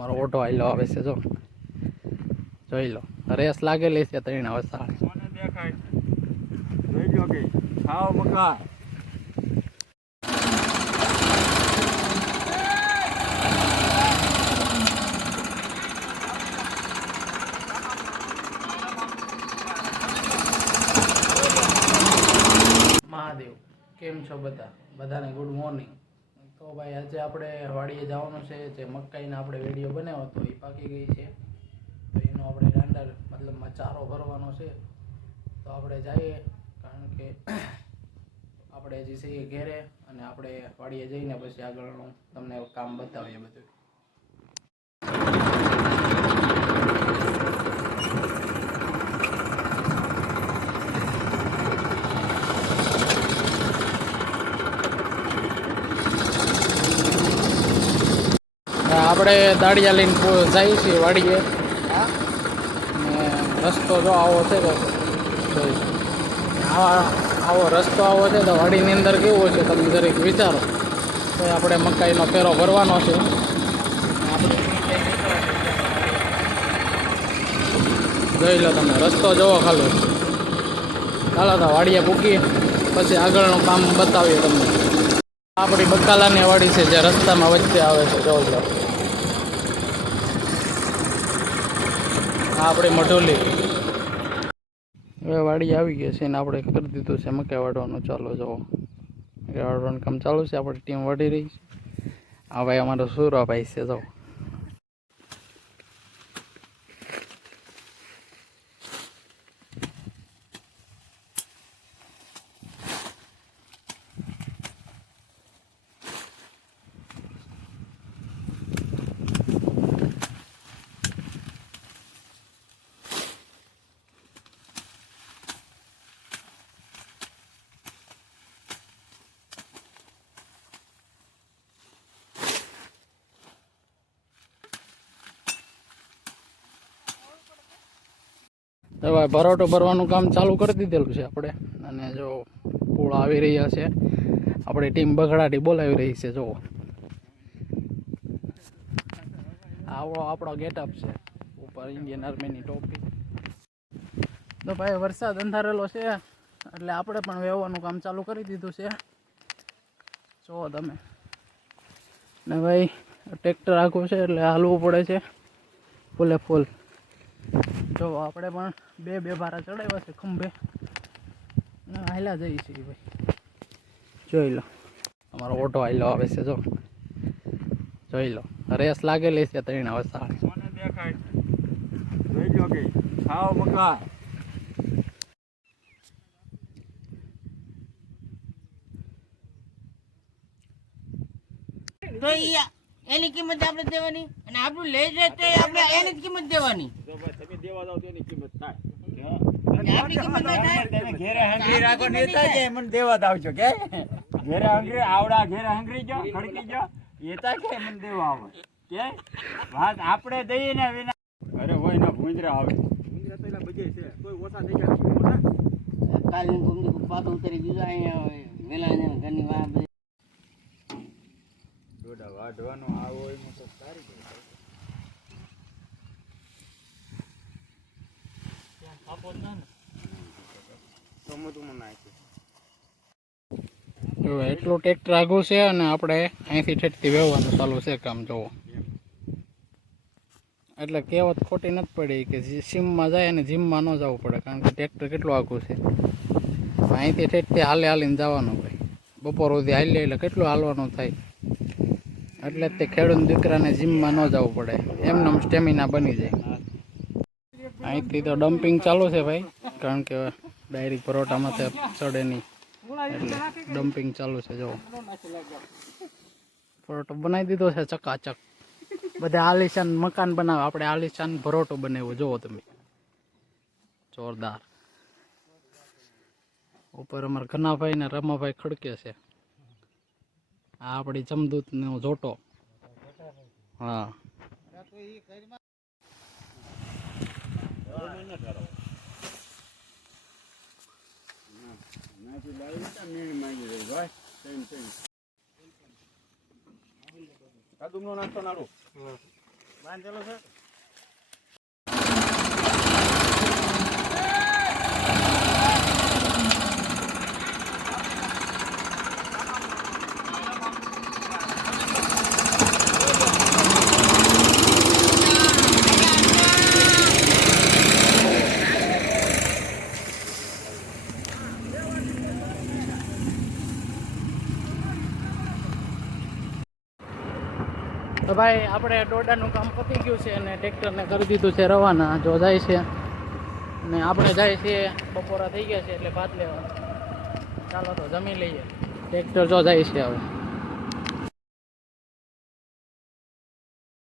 અમારો ઓટો આવેલો આવે છે, જો જોઈ લો, રેસ લાગેલી છે 3 વાગ્યા મને દેખાય જોઈ લો કે ખાવ મકા મહાદેવ. કેમ છો બધાને ગુડ મોર્નિંગ. તો ભાઈ આજે આપણે વાડીએ જવાનું છે, જે મકાઈના આપણે વિડીયો બનાવ્યો હતો એ પાકી ગઈ છે, તો એનો આપણે દાંડર મતલબમાં ચારો ભરવાનો છે. તો આપણે જઈએ, કારણ કે આપણે હજી છીએ ઘેરે અને આપણે વાડીએ જઈને પછી આગળનું તમને કામ બતાવીએ બધું. આપણે દાડિયા લઈને જઈએ છીએ વાડીએ, ને રસ્તો જો આવો છે તો આવો રસ્તો આવો છે તો વાડીની અંદર કેવો છે તમે દરેક વિચારો. તો આપણે મકાઈનો ફેરો ભરવાનો છે. જોઈ લો તમે, રસ્તો જોવો ખાલી. ચાલો તો વાડીએ પૂકી પછી આગળનું કામ બતાવીએ તમને. આપણી બકાલાની વાડી છે, જે રસ્તામાં વચ્ચે આવે છે, જોઈ લો. આપણી મઢોલી હવે વાડી આવી ગઈ છે ને આપણે કરી દીધું છે મકાઈ વાળવાનું ચાલુ. જુઓ, વાળવાનું કામ ચાલુ છે, આપણી ટીમ વાળી રહી છે. આ ભાઈ અમારો સુરાભાઈ છે, જો હવે ભરોટો ભરવાનું કામ ચાલુ કરી દીધેલું છે આપણે. અને જો પૂળ આવી રહ્યા છે, આપણી ટીમ બગડાટી બોલાવી રહી છે. જુઓ, આવડો આપણો ગેટઅપ છે, ઉપર ઇન્ડિયન આર્મીની ટોપી. તો ભાઈ વરસાદ અંધારેલો છે એટલે આપણે પણ વેવવાનું કામ ચાલુ કરી દીધું છે, જુઓ તમે. ને ભાઈ ટ્રેક્ટર આખું છે એટલે હાલવું પડે છે ફૂલે ફૂલ. જો આપણે પણ બે ભારા ચડાવ્યા છે ખંભે, હાલ્યા જઈએ છીએ ભાઈ. જોઈ લો, અમારો ઓટો હાલ્યો આવે છે, જો જોઈ લો, રેસ લાગેલી છે 3 વાગ્યા. મને દેખાય જોઈ લો કે ખાવ મકા તો એની કિંમત આપણે દેવાની અને આપણું લઈ જાય તો આપણે એની જ કિંમત દેવાની. જો ભાઈ તમે દેવા જાવ તો એની કિંમત થાય. આપણી કિંમત ના થાય. તમે ઘેરે હંગરી રાખો નેતા કે મને દેવા આવજો કે ઘેરે હંગરી આવડા ઘેરે હંગરી જો ખડકી જો એતા કે મને દેવા આવે કે વાત આપણે દઈએ ને વિના. અરે હોય ના ભૂંજરા આવે, ભૂંજરા તો એલા બજે છે, કોઈ ઓછા થઈ ગયા કાલે ગુમડી પાછો ઉતરી દીધો અહીંયા વેલા ઘરની વાત દોડા વાઢવાનો આવો હોય તો સારી ગઈ. એટલું ટ્રેક્ટર આગું છે અને આપણે અહીંથી ઠેઠથી વેવવાનું ચાલુ છે કામ. જોવો, એટલે કહેવત ખોટી નથી પડી કે જીમમાં જાય અને જીમમાં ન જવું પડે, કારણ કે ટ્રેક્ટર કેટલું આગું છે. અહીંથી ઠેઠથી હાલીને જવાનું ભાઈ. બપોર સુધી હાલી એટલે કેટલું હાલવાનું થાય. એટલે જ તે ખેડૂત દીકરાને જીમમાં ન જવું પડે, એમને સ્ટેમિના બની જાય. અહીંથી તો ડમ્પિંગ ચાલુ છે ભાઈ, કારણ કે ડાયરેક્ટ પરોટામાં ચડે નહીં એટલે ડમ્પિંગ ચાલુ છે. જો પરોટો બનાવી દીધો છે ચકાચક. બધા આલિશાન મકાન બનાવે, આપણે આલિશાન પરોટો બનાવ્યો. જુઓ તમે, જોરદાર. ઉપર અમારા ઘનાભાઈ ને રમાભાઈ ખડકે છે. આ આપણી જમદૂતનો જોટો. હા, કાદુમનો નાસ્તો નાડો બાંધેલો છે. તો ભાઈ આપણે દોડાનું કામ પતી ગયું છે અને ટ્રેક્ટરને કરી દીધું છે રવાના. જો જાય છે ને આપણે જાય છે, બપોરા થઈ ગયા છે એટલે ભાત લેવા. ચાલો તો જમી લઈએ. ટ્રેક્ટર જો જાય છે હવે.